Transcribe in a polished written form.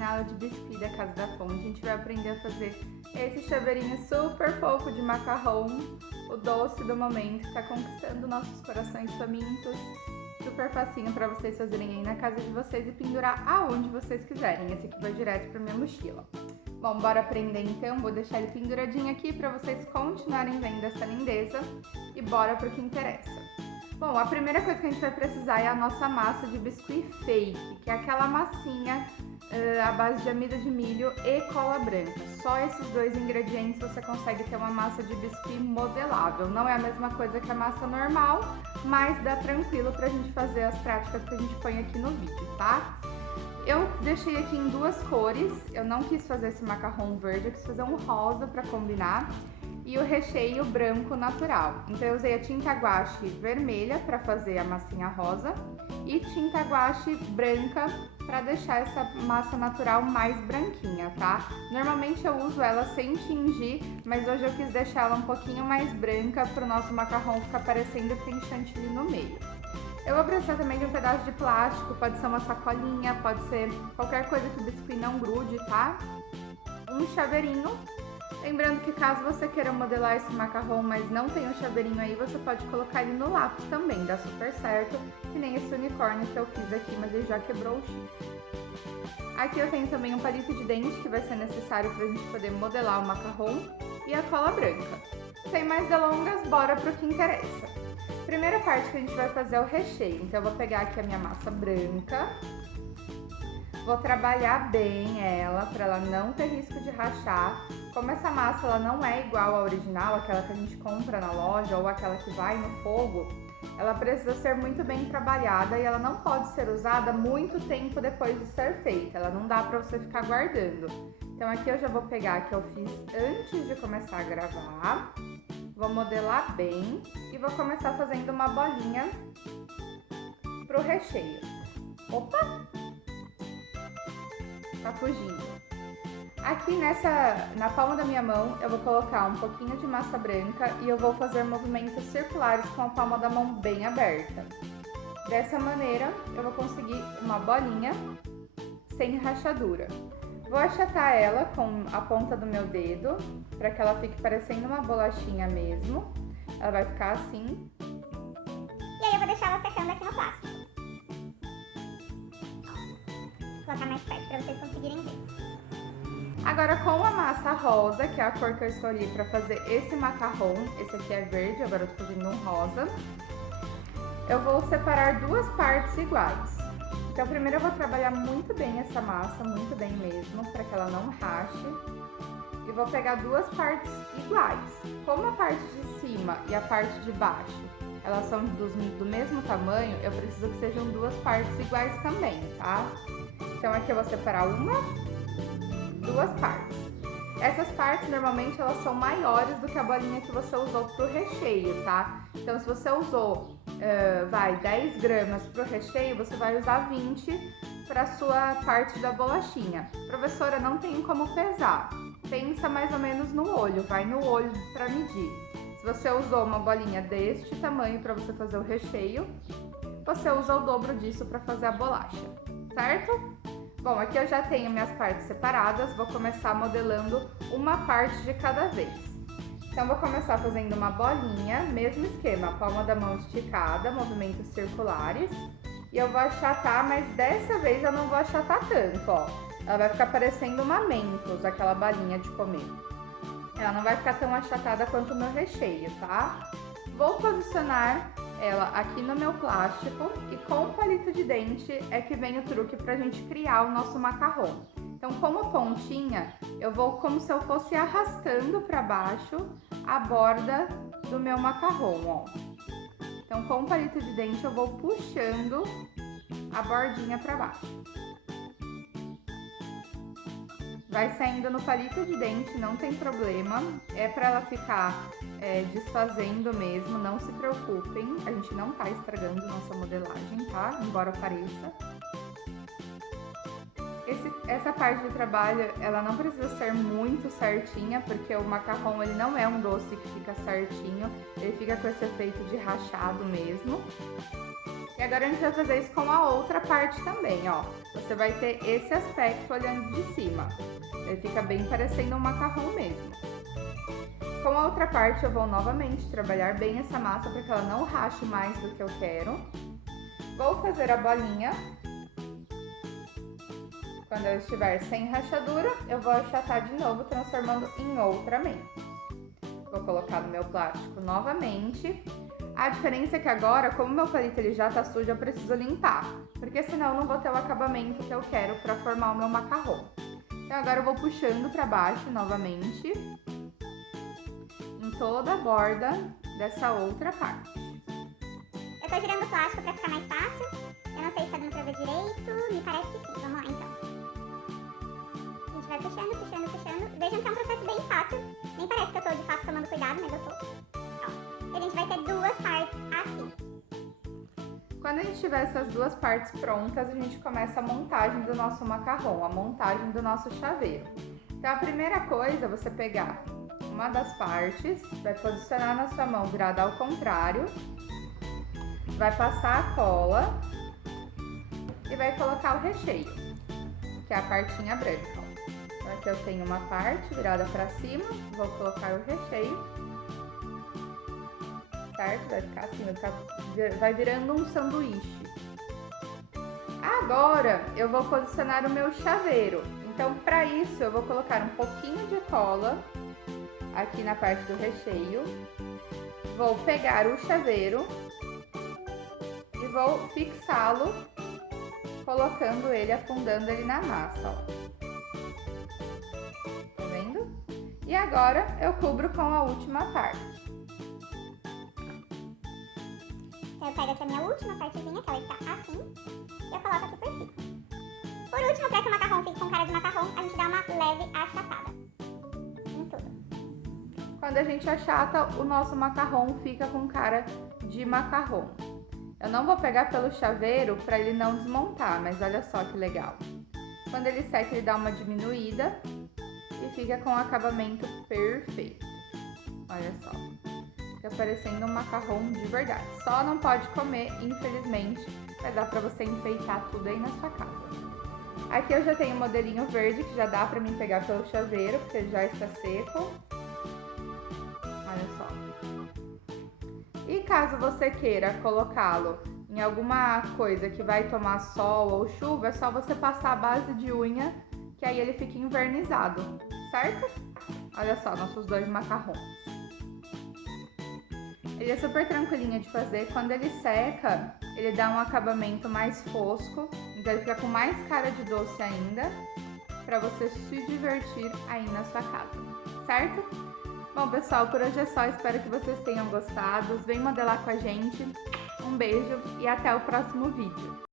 panela de biscuit da Casa da Fonte. A gente vai aprender a fazer esse chaveirinho super fofo de macarrão, o doce do momento, que tá conquistando nossos corações famintos. Super facinho para vocês fazerem aí na casa de vocês e pendurar aonde vocês quiserem. Esse aqui vai direto pra minha mochila. Bom, bora aprender então. Vou deixar ele penduradinho aqui para vocês continuarem vendo essa lindeza e bora pro que interessa. Bom, a primeira coisa que a gente vai precisar é a nossa massa de biscuit fake, que é aquela massinha à base de amido de milho e cola branca. Só esses dois ingredientes você consegue ter uma massa de biscuit modelável. Não é a mesma coisa que a massa normal, mas dá tranquilo pra gente fazer as práticas que a gente põe aqui no vídeo, tá? Eu deixei aqui em duas cores, eu não quis fazer esse macarrão verde, eu quis fazer um rosa pra combinar. E o recheio branco natural. Então eu usei a tinta guache vermelha para fazer a massinha rosa e tinta guache branca para deixar essa massa natural mais branquinha, tá? Normalmente eu uso ela sem tingir, mas hoje eu quis deixar ela um pouquinho mais branca para o nosso macarrão ficar parecendo que tem chantilly no meio. Eu vou precisar também de um pedaço de plástico, pode ser uma sacolinha, pode ser qualquer coisa que o biscuit não grude, tá? Um chaveirinho. Lembrando que caso você queira modelar esse macarrão, mas não tem um chaveirinho aí, você pode colocar ele no lápis também, dá super certo, que nem esse unicórnio que eu fiz aqui, mas ele já quebrou o chifre. Aqui eu tenho também um palito de dente que vai ser necessário pra gente poder modelar o macarrão e a cola branca. Sem mais delongas, bora pro que interessa. Primeira parte que a gente vai fazer é o recheio, então eu vou pegar aqui a minha massa branca. Vou trabalhar bem ela, para ela não ter risco de rachar. Como essa massa ela não é igual à original, aquela que a gente compra na loja ou aquela que vai no fogo, ela precisa ser muito bem trabalhada e ela não pode ser usada muito tempo depois de ser feita. Ela não dá para você ficar guardando. Então aqui eu já vou pegar a que eu fiz antes de começar a gravar. Vou modelar bem e vou começar fazendo uma bolinha pro recheio. Opa! Tá fugindo. Aqui na palma da minha mão eu vou colocar um pouquinho de massa branca e eu vou fazer movimentos circulares com a palma da mão bem aberta. Dessa maneira eu vou conseguir uma bolinha sem rachadura. Vou achatar ela com a ponta do meu dedo para que ela fique parecendo uma bolachinha mesmo. Ela vai ficar assim. E aí eu vou deixar ela secando aqui no plástico. Vou colocar mais perto para vocês conseguirem ver. Agora com a massa rosa, que é a cor que eu escolhi para fazer esse macarrão, esse aqui é verde, agora eu tô fazendo um rosa, eu vou separar duas partes iguais. Então primeiro eu vou trabalhar muito bem essa massa, muito bem mesmo, para que ela não rache. E vou pegar duas partes iguais. Como a parte de cima e a parte de baixo, elas são do mesmo tamanho, eu preciso que sejam duas partes iguais também, tá? Então aqui eu vou separar duas partes. Essas partes normalmente elas são maiores do que a bolinha que você usou pro recheio, tá? Então se você usou 10 gramas pro recheio, você vai usar 20 para sua parte da bolachinha. Professora, não tem como pesar. Pensa mais ou menos no olho, vai no olho para medir. Se você usou uma bolinha deste tamanho para você fazer o recheio, você usa o dobro disso para fazer a bolacha, certo? Bom, aqui eu já tenho minhas partes separadas, vou começar modelando uma parte de cada vez. Então, vou começar fazendo uma bolinha, mesmo esquema, palma da mão esticada, movimentos circulares. E eu vou achatar, mas dessa vez eu não vou achatar tanto, ó. Ela vai ficar parecendo uma Mentos, aquela balinha de comer. Ela não vai ficar tão achatada quanto o meu recheio, tá? Vou posicionar ela aqui no meu plástico e com o palito de dente é que vem o truque pra gente criar o nosso macarrão. Então, como pontinha, eu vou como se eu fosse arrastando para baixo a borda do meu macarrão, ó. Então, com o palito de dente eu vou puxando a bordinha para baixo. Vai saindo no palito de dente, não tem problema. É para ela ficar desfazendo mesmo, não se preocupem. A gente não tá estragando nossa modelagem, tá? Embora pareça. Essa parte de trabalho, ela não precisa ser muito certinha, porque o macarrão ele não é um doce que fica certinho. Ele fica com esse efeito de rachado mesmo. E agora a gente vai fazer isso com a outra parte também, ó. Você vai ter esse aspecto olhando de cima. Ele fica bem parecendo um macarrão mesmo. Com a outra parte eu vou novamente trabalhar bem essa massa para que ela não rache mais do que eu quero. Vou fazer a bolinha. Quando ela estiver sem rachadura, eu vou achatar de novo, transformando em outra mente. Vou colocar no meu plástico novamente. A diferença é que agora, como meu palito ele já tá sujo, eu preciso limpar, porque senão eu não vou ter o acabamento que eu quero para formar o meu macarrão. Então agora eu vou puxando para baixo novamente, em toda a borda dessa outra parte. Eu tô girando o plástico pra ficar mais fácil. Eu não sei se tá dando pra ver direito, me parece que sim. Vamos lá então. A gente vai puxando, puxando, puxando. Vejam que é um processo bem fácil. Nem parece que eu tô de fato tomando cuidado, mas eu tô. E a gente vai ter duas partes assim. Quando a gente tiver essas duas partes prontas, a gente começa a montagem do nosso macarrão, a montagem do nosso chaveiro. Então a primeira coisa é você pegar uma das partes, vai posicionar na sua mão virada ao contrário, vai passar a cola e vai colocar o recheio, que é a partinha branca. Então aqui eu tenho uma parte virada para cima, vou colocar o recheio. Certo? Vai ficar assim, vai virando um sanduíche. Agora eu vou posicionar o meu chaveiro. Então, para isso, eu vou colocar um pouquinho de cola aqui na parte do recheio. Vou pegar o chaveiro e vou fixá-lo, colocando ele, afundando ele na massa, ó. Tá vendo? E agora eu cubro com a última parte. Então eu pego aqui a minha última partezinha, que ela está assim, e eu coloco aqui por cima. Por último, para que o macarrão fique com cara de macarrão, a gente dá uma leve achatada em tudo. Quando a gente achata, o nosso macarrão fica com cara de macarrão. Eu não vou pegar pelo chaveiro para ele não desmontar, mas olha só que legal. Quando ele seca, ele dá uma diminuída e fica com o acabamento perfeito. Olha só. Fica parecendo um macarrão de verdade. Só não pode comer, infelizmente, mas dá pra você enfeitar tudo aí na sua casa. Aqui eu já tenho um modelinho verde que já dá pra mim pegar pelo chaveiro, porque ele já está seco. Olha só. E caso você queira colocá-lo em alguma coisa que vai tomar sol ou chuva, é só você passar a base de unha, que aí ele fica invernizado, certo? Olha só, nossos dois macarrões. Ele é super tranquilinho de fazer. Quando ele seca, ele dá um acabamento mais fosco, então ele fica com mais cara de doce ainda, para você se divertir aí na sua casa, certo? Bom, pessoal, por hoje é só. Espero que vocês tenham gostado. Vem modelar com a gente. Um beijo e até o próximo vídeo.